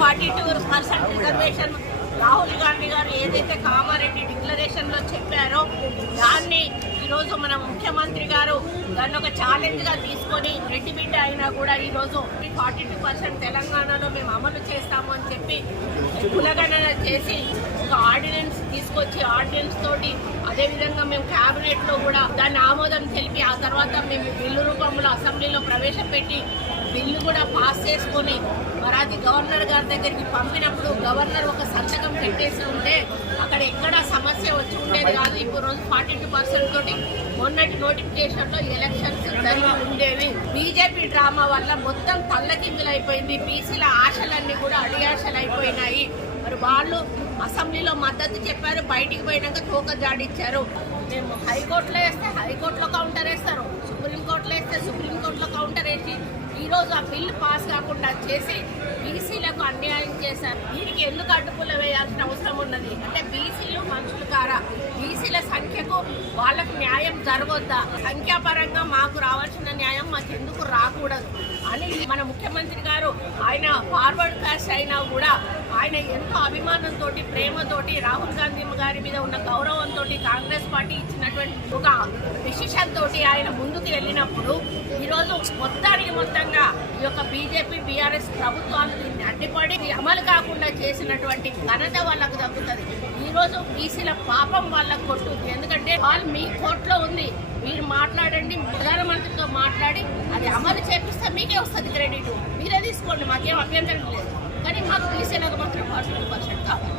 42% reservation Rahul Gandhi గారు ఏదైతే కామారెడ్డి డిక్లరేషన్లో చెప్పారో దాన్ని ఈరోజు మన ముఖ్యమంత్రి గారు దాన్ని ఒక ఛాలెంజ్గా తీసుకొని రెడ్డి బిడ్డ అయినా కూడా ఈరోజు 42% తెలంగాణలో మేము అమలు చేస్తాము అని చెప్పి కులగణన చేసి ఒక ఆర్డినెన్స్ తీసుకొచ్చి ఆర్డినెన్స్ తోటి అదేవిధంగా మేము క్యాబినెట్లో కూడా దాన్ని ఆమోదం తెలిపి ఆ తర్వాత మేము బిల్లు రూపంలో అసెంబ్లీలో ప్రవేశపెట్టి బిల్లు కూడా పాస్ చేసుకొని మరి అది గవర్నర్ గారి దగ్గరికి పంపినప్పుడు గవర్నర్ ఒక సంతకం పెట్టేసి ఉంటే అక్కడ ఎక్కడ సమస్య వచ్చి ఉండేది కాదు. ఇప్పుడు రోజు 42% తోటి మొన్నటి నోటిఫికేషన్లో ఎలక్షన్స్ జరిగి ఉండేవి. బీజేపీ డ్రామా వల్ల మొత్తం తల్లకిందులైపోయింది. బీసీల ఆశలన్నీ కూడా అడియాశలు అయిపోయినాయి. మరి వాళ్ళు అసెంబ్లీలో మద్దతు చెప్పారు, బయటికి పోయినాక తోక జాడిచ్చారు. మేము హైకోర్టులో వేస్తే హైకోర్టులో కౌంటర్ వేస్తారు, సుప్రీంకోర్టులో వేస్తే సుప్రీంకోర్టులో కౌంటర్ వేసి ఈరోజు ఆ బిల్లు పాస్ కాకుండా చేసి బీసీలకు అన్యాయం చేశారు. దీనికి ఎందుకు అడ్డుపుల్ల వేయాల్సిన అవసరం ఉన్నది అంటే బీసీలు మనుషులు కారా? బీసీల సంఖ్యకు వాళ్ళకు న్యాయం జరగొద్దా? సంఖ్యాపరంగా మాకు రావాల్సిన న్యాయం మాకు ఎందుకు రాకూడదు అని మన ముఖ్యమంత్రి గారు ఆయన ఫార్వర్డ్ కాస్ట్ అయినా కూడా ఆయన ఎంతో అభిమానంతో ప్రేమతోటి రాహుల్ గాంధీ గారి మీద ఉన్న గౌరవంతో కాంగ్రెస్ పార్టీ ఇచ్చినటువంటి ఒక డిసిషన్ తోటి ఆయన ముందుకు వెళ్ళినప్పుడు ఈరోజు మొత్తంగా ఈ యొక్క బీజేపీ బీఆర్ఎస్ ప్రభుత్వాలు దీన్ని అడ్డుపడి అమలు కాకుండా చేసినటువంటి ఘనత వాళ్ళకు దక్కుతుంది. ఈరోజు బీసీల పాపం వాళ్ళకు కొట్టుతుంది. ఎందుకంటే వాళ్ళు మీ కోర్టులో ఉంది, మీరు మాట్లాడండి, ప్రధానమంత్రితో మాట్లాడి అది అమలు చేపిస్తే మీకే వస్తుంది క్రెడిట్, మీరే తీసుకోండి, మాకేం అభ్యంతరం లేదు. కానీ మాకు బీసీలకు మాత్రం 42% కావాలి.